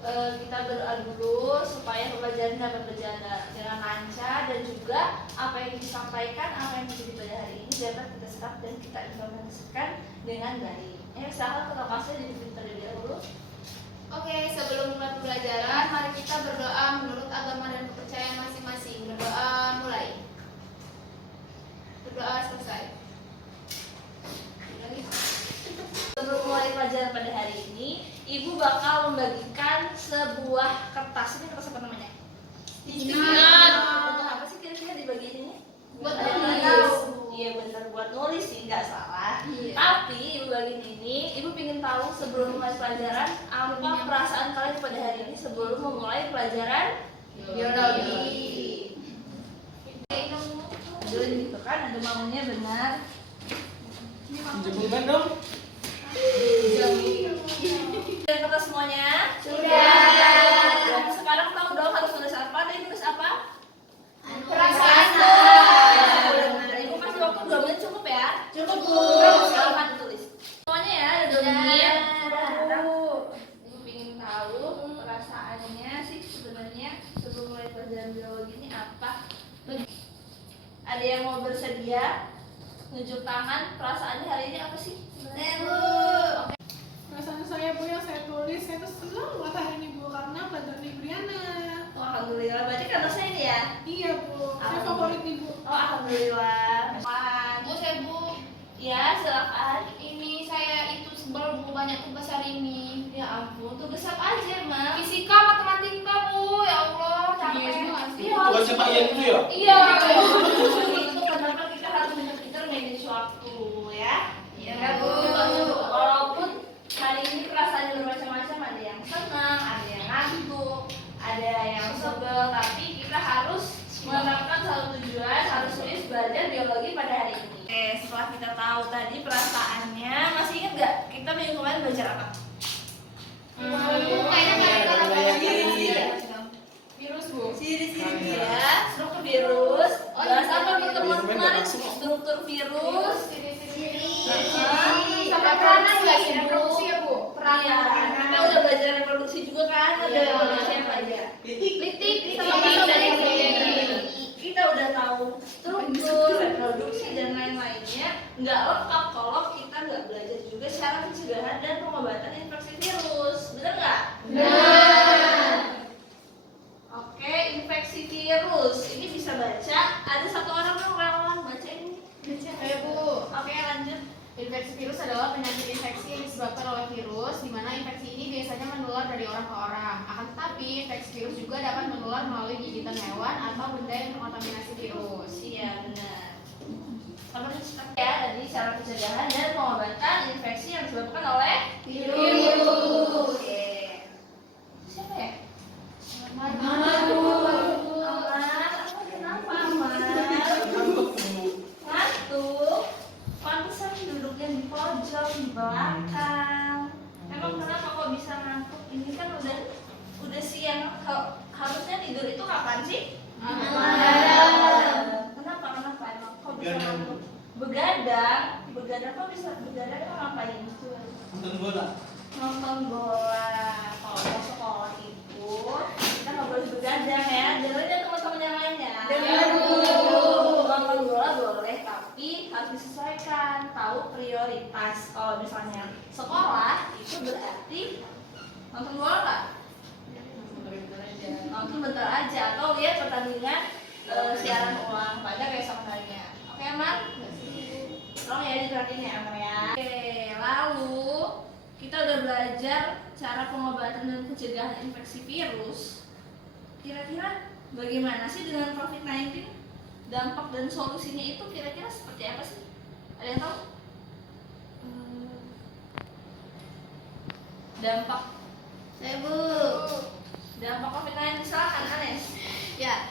kita berdoa dulu supaya pembelajaran dapat berjalan dengan lancar dan juga apa yang disampaikan, apa yang terjadi pada hari ini dapat kita serap dan kita implementasikan dengan baik. Silakan ketua kelasnya dipimpin terlebih dahulu. Oke, sebelum mulai pembelajaran, mari kita berdoa menurut agama dan kepercayaan masing-masing. Berdoa mulai. Berdoa selesai. Sebelum mulai pelajaran pada hari ini, Ibu bakal membagikan sebuah kertas. Ini kertas apa namanya? Stiker. Untuk apa sih kira-kira dibagiin ini? Buat nulis. nulis. Iya benar, buat nulis sih, nggak salah. Iya. Tapi Ibu bagiin ini, Ibu ingin tahu sebelum mulai pelajaran apa perasaan kalian pada hari ini sebelum memulai pelajaran biologi. Dulu gitu kan, ada maunya benar. Jempolkan dong. Sudah kertas semuanya? Sudah. Sekarang tahu dong harus tulis apa? Tadi tulis apa? Perasaan. Benar. Ibu kasih waktu 2 menit cukup ya? Cukup, Bu. Silakan ditulis. Semuanya ya, ada 2 menit. Ibu ingin tahu perasaannya sih sebenarnya sebelum mulai pelajaran biologi ini apa? Ada yang mau bersedia? Nunjuk tangan, perasaannya hari ini apa sih? Oke. Perasaan saya Bu yang saya tulis, saya tuh senang buat hari ini Bu karena pelajaran Ibu Riana. Oh, alhamdulillah, berarti karena saya ini ya? Iya Bu, saya favorit Ibu. Oh, alhamdulillah. Bu, saya Bu. Ya, silakan. Ini saya itu sebel Bu, banyak tugas hari ini. Ya ampun, tugas apa aja, Mak? Fisika, matematika Bu, ya Allah, capek. Tugas siapa Ian itu ya? Iya. Itu kenapa kita harus pintar manage waktu ya? Iya, Bu. Walaupun hari ini perasaannya bermacam-macam, ada yang senang, ada yang ngantuk, ada yang sebel, tapi kita harus menetapkan satu tujuan, harus serius belajar biologi pada hari ini. Oke, setelah kita tahu tadi perasaannya, masih ingat nggak kita minggu kemarin belajar apa? Kayaknya Virus Bu. Ciri-ciri ya, struktur virus. Bahas apa pertemuan kemarin? Struktur virus. Sama peranan nggak sih, reproduksi ya Bu? Iya, kita udah belajar reproduksi juga kan? Ada reproduksi apa aja? Litik, Kita udah tahu struktur, reproduksi dan lain-lainnya. Nggak lengkap kalau kita nggak belajar juga cara pencegahan dan pengobatan infeksi virus. Bener nggak? Benar. Oke, infeksi virus. Ini bisa baca. Ada satu orang yang relawan baca ini. Saya Bu. Oke, lanjut. Infeksi virus adalah penyakit infeksi yang disebabkan oleh virus, di mana infeksi ini biasanya menular dari orang ke orang. Akan tetapi, infeksi virus juga dapat menular melalui gigitan hewan atau benda yang terkontaminasi virus. Iya, benar. Ya, tadi cara pencegahan dan pengobatan infeksi yang disebabkan oleh Virus. Oke. Siapa ya? Amar. Kenapa Amar? Ngantuk. Pantesan duduknya di pojok di belakang. Emang kenapa kok bisa ngantuk? Ini kan udah siang. Harusnya tidur itu kapan sih? Kenapa emang kok bisa ngantuk? Begadang kok bisa begadang emang ngapain? Nonton bola. Nonton bola. Kalau mau sekolah itu kita nggak boleh begadang ya. Dengerin ya teman-teman yang lainnya. Nonton bola boleh, tapi harus disesuaikan. Tahu prioritas. Kalau misalnya sekolah itu berarti nonton bola nggak? Nonton bentar aja atau lihat pertandingan siaran ulang pada keesokan harinya. Oke, Amar? Tolong ya diperhatiin ya, Amar ya. Oke, lalu kita udah belajar cara pengobatan dan pencegahan infeksi virus. Kira-kira bagaimana sih dengan COVID-19? Dampak dan solusinya itu kira-kira seperti apa sih? Ada yang tahu? Dampak Saya Bu. dampak COVID-19, silakan Anes. Ya,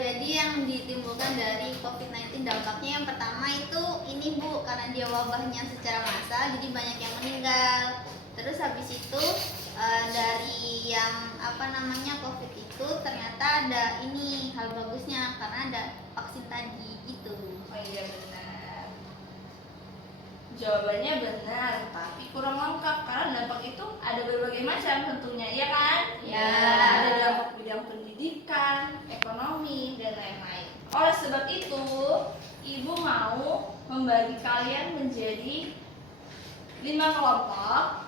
jadi yang ditimbulkan dari COVID-19 dampaknya yang pertama itu ini Bu, karena dia wabahnya secara massal, jadi banyak yang meninggal. Terus habis itu dari yang COVID itu ternyata ada ini hal bagusnya karena ada vaksin tadi gitu. Oh iya benar. Jawabannya benar, tapi kurang lengkap karena dampak itu ada berbagai macam tentunya, iya kan? Ya. Ada dampak bidang pendidikan, ekonomi, dan lain-lain. Oleh sebab itu, ibu mau membagi kalian menjadi 5 kelompok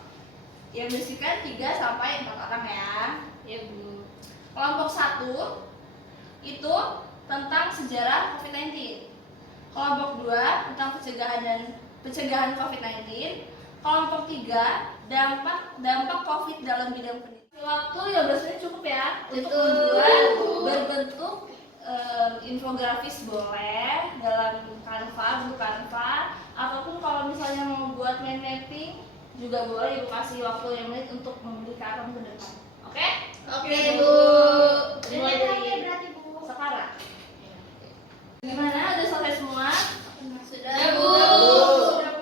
yang berisikan 3 sampai 4 orang ya. Ya Bu. Kelompok 1 itu tentang sejarah COVID-19. Kelompok 2 tentang pencegahan COVID-19. Kelompok 3 dampak COVID dalam bidang pendidikan. Waktu 15 menit cukup ya untuk membuat berbentuk infografis boleh dalam Canva, buku Canva, ataupun kalau misalnya mau buat mapping juga boleh. Ibu kasih waktu 5 menit untuk membeli karton ke depan. Oke? Oke, Bu. Mulai dari sekarang. Gimana? Udah selesai semua? Sudah, Bu.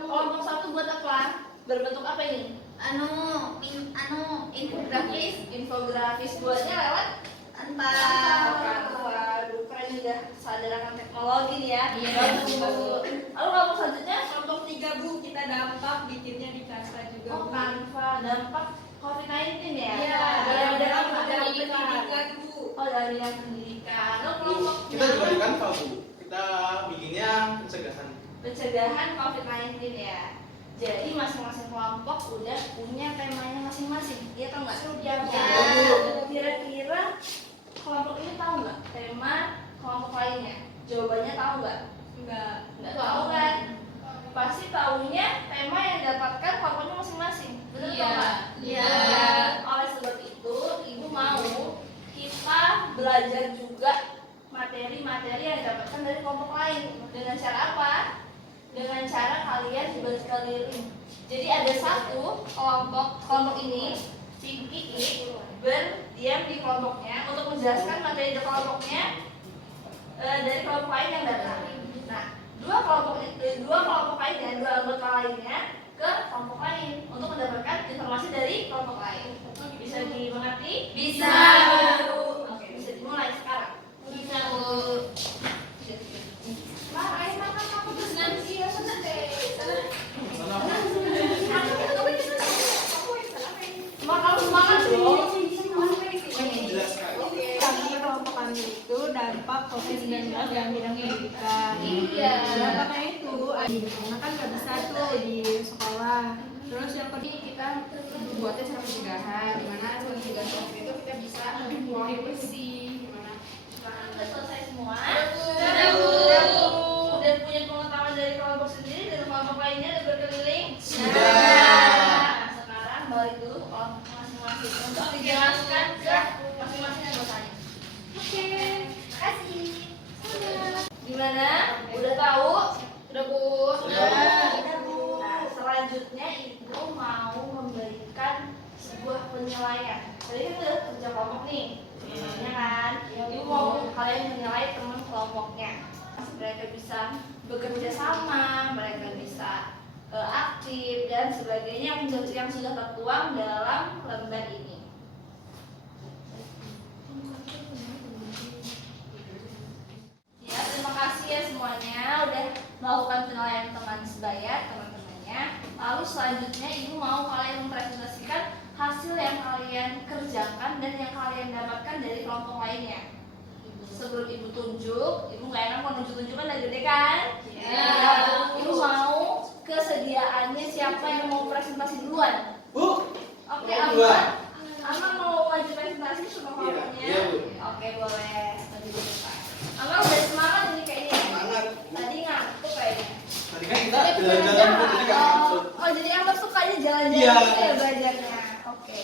Kelompok 1 buat apa? Berbentuk apa ini? Infografis buatnya lewat Tanpa. Waduh, keren juga sadar akan teknologi nih ya. Iya, Bagus. Bu. Lalu kelompok selanjutnya Kelompok 3 Bu, kita dampak bikinnya di Canva juga. oh Canva dampak COVID-19 ya. Iya, dalam dalam bidang pendidikan Bu. Oh, dalam bidang pendidikan. Lalu kelompoknya Kita juga di Canva, Bu. Kita bikinnya pencegahan COVID-19 ya. Jadi masing-masing kelompok udah punya temanya masing-masing. Iya atau enggak? Ya. Kira-kira kelompok ini tahu nggak tema kelompok lainnya? Jawabannya tahu nggak? Nggak tahu kan? Pasti tahunya tema yang didapatkan kelompoknya masing-masing. Benar Iya. nggak? Iya. Oleh sebab itu, ibu mau kita belajar juga materi-materi yang didapatkan dari kelompok lain. Dengan cara apa? Dengan cara kalian berkeliling. Jadi ada satu kelompok ini si Kiki berdiam di kelompoknya untuk menjelaskan materi di kelompoknya dari kelompok lain yang datang. Nah, dua kelompok lainnya, dua anggota lainnya ke kelompok lain untuk mendapatkan informasi dari kelompok lain. Bisa dimengerti? Bisa. Oke, bisa dimulai sekarang. Bisa, Bu. Kamu semangat dong. Kami kelompok kami itu dampak COVID-19 dalam bidang pendidikan. Iya. Dampaknya itu, karena kan nggak bisa tuh di sekolah. Terus yang kedua Kita buatnya cara pencegahan, dimana cara pencegahan COVID itu kita bisa mengurangi bersih, gimana? Udah selesai semua. Sudah, Bu. Udah punya pengetahuan dari kelompok sendiri dan kelompok lainnya udah berkeliling. Sudah. Nah, sekarang balik dulu ke kelompok masing-masing untuk dijelaskan ke masing-masing anggotanya. Oke. Makasih. Gimana? Udah tahu? Sudah, Bu. Sudah, Bu. Nah, selanjutnya ibu mau memberikan sebuah penilaian. Tadi kan udah kerja kelompok nih, ya kan? Ibu mau kalian menilai teman kelompoknya. Mereka bisa bekerja sama, mereka bisa aktif dan sebagainya yang sudah tertuang dalam lembar ini. Ya, terima kasih ya semuanya udah melakukan penilaian teman sebaya teman-temannya. Lalu selanjutnya ibu mau kalian mempresentasikan hasil yang kalian kerjakan dan yang kalian dapatkan dari kelompok lainnya. Sebelum ibu tunjuk, ibu nggak enak mau tunjuk-tunjuk kan udah gede kan? Iya. Ibu mau kesediaannya siapa yang mau presentasi duluan? Bu. Oke, Mau duluan. Aman mau wajib presentasi sama kelompoknya? Iya, Bu. Oke, boleh. Tadi di depan. Aman udah semangat ini kayaknya. Semangat. Tadi ngantuk kayaknya. Tadi kan kita jalan-jalan, Bu, jadi nggak maksud. Oh, jadi yang sukanya jalan-jalan Iya. gitu ya belajarnya. Oke.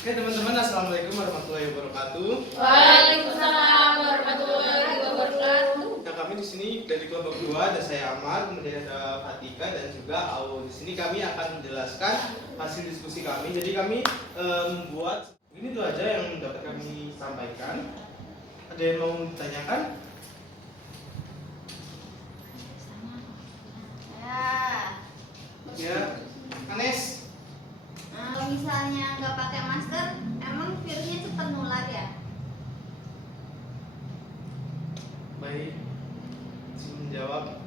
Oke teman-teman, assalamualaikum warahmatullahi wabarakatuh. Waalaikumsalam warahmatullahi wabarakatuh. Nah, kami di sini dari kelompok 2 ada saya Amar, kemudian ada Fatika dan juga Au. Di sini kami akan menjelaskan hasil diskusi kami. Jadi kami membuat ini tuh aja yang dapat kami sampaikan. Ada yang mau ditanyakan? Ya, Anes. Kalau misalnya nggak pakai masker, emang virusnya cepat nular ya? Baik, izin menjawab.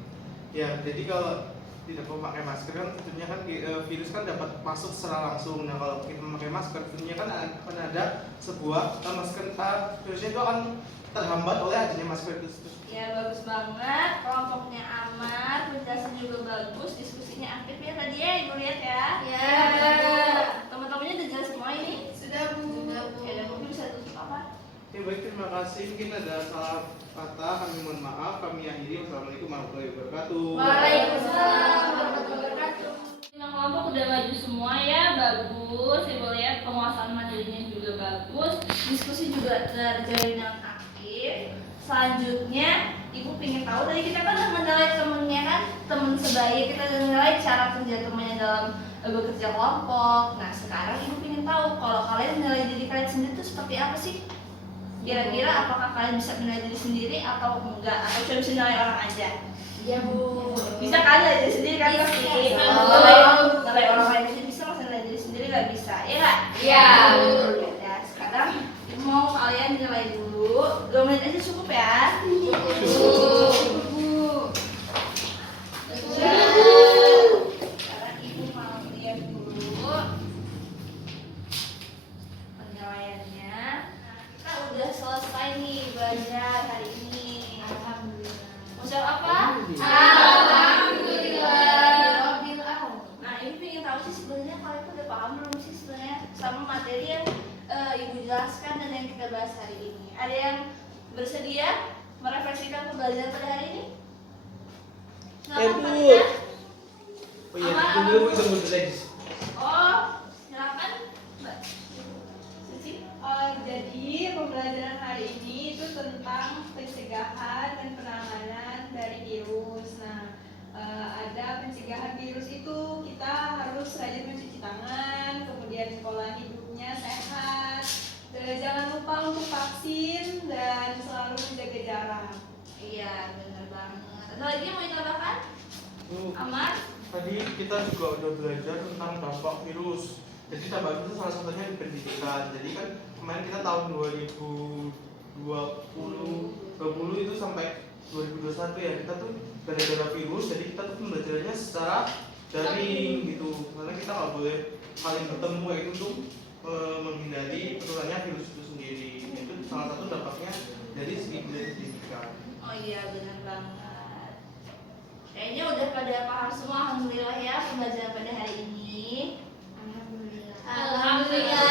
Ya, jadi kalau tidak memakai masker kan tentunya kan virus kan dapat masuk secara langsung. Nah kalau kita memakai masker tentunya kan akan ada sebuah masker virusnya itu akan terhambat oleh adanya masker itu. Ya bagus banget, kelompoknya Amar, penjelasan juga bagus, diskusinya aktif ya tadi ya Ibu lihat ya. Ya. Teman-temannya udah jelas semua ini? Sudah Bu. Ya udah mungkin bisa tutup apa? Ya baik, terima kasih. Mungkin ada salah kata, kami mohon maaf. Kami akhiri. Wassalamualaikum warahmatullahi wabarakatuh. Waalaikumsalam warahmatullahi wabarakatuh. Lima kelompok udah maju semua ya, bagus. Ibu lihat penguasaan materinya juga bagus, diskusi juga terjalin dengan aktif. Selanjutnya, Ibu pengen tahu tadi kita kan menilai temennya kan, teman sebaya kita menilai cara kerja temannya dalam bekerja kelompok. Nah sekarang Ibu pengen tahu kalau kalian menilai diri kalian sendiri itu seperti apa sih? Kira-kira apakah kalian bisa menilai diri sendiri atau enggak? Atau cuma bisa menilai orang aja? Iya Bu. Bisa kan nilai diri sendiri kan pasti? Bisa. Nilai orang lain aja bisa, masa nilai diri sendiri nggak bisa? Iya nggak? Iya. Ya sekarang Ibu mau kalian nilai dulu. 2 menit aja cukup ya? Sekarang Ibu mau lihat dulu penilaiannya. Nah, kita udah selesai nih belajar hari ini. Alhamdulillah. Ucap apa? Alhamdulillah. Nah, ini pengen tahu sih sebenarnya kalian tuh udah paham belum sih sebenarnya sama materi yang Ibu jelaskan dan yang kita bahas hari ini. Ada yang bersedia merefleksikan pembelajaran pada hari ini? Silakan Bu. Fatika. Oh iya, Apa, tunggu apa? Bu, tunggu guys. Oh, silakan Mbak Suci. Jadi pembelajaran hari ini itu tentang pencegahan dan penanganan dari virus. Nah, ada pencegahan virus itu kita harus rajin mencuci tangan, kemudian pola hidupnya sehat, jangan lupa untuk vaksin dan selalu menjaga jarak. Iya, benar banget. Ada lagi yang mau ditambahkan? Bu, Amar? tadi kita juga udah belajar tentang dampak virus. Jadi dampak itu salah satunya di pendidikan. Jadi kan kemarin kita tahun 2020 itu sampai 2021 ya, kita tuh gara-gara virus, jadi kita tuh pembelajarannya secara daring gitu. Karena kita nggak boleh saling bertemu ya, itu untuk menghindari penularannya virus itu sendiri. Itu salah satu dampaknya dari segi pendidikan. Oh iya, benar banget. Kayaknya udah pada paham semua, alhamdulillah ya pembelajaran pada hari ini. Alhamdulillah.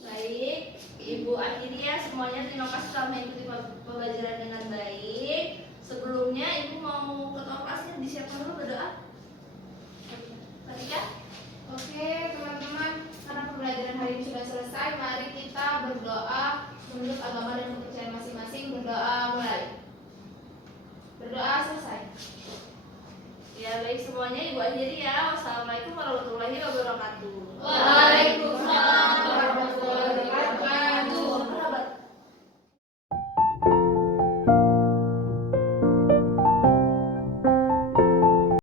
Baik, Ibu akhiri ya semuanya. Terima kasih telah mengikuti pembelajaran dengan baik. Sebelumnya Ibu mau ketua kelasnya disiapkan dulu berdoa. Fatika? Oke teman-teman, karena pembelajaran hari ini sudah selesai, mari kita berdoa menurut agama dan kepercayaan masing-masing. Berdoa mulai. Berdoa selesai. Ya baik semuanya, Ibu akhiri ya. Wassalamualaikum warahmatullahi wabarakatuh. Waalaikumsalam